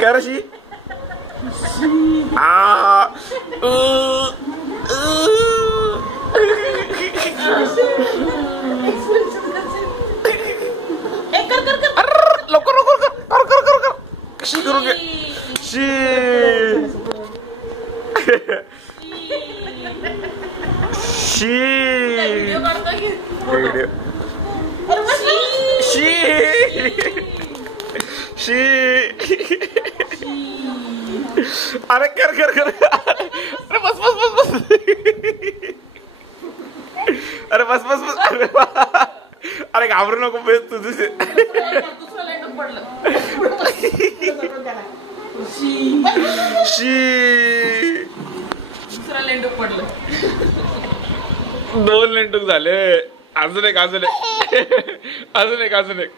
करशी लवकर लवकर कर कर कर कर कशी करू गे शी शी शी शी अरे कर कर कर अरे बस बस बस बस अरे बस बस बस अरे घाबरू नको बेस तुझे शी दोन लेंटूक झाले अजून एक अजून एक अजून एक अजून एक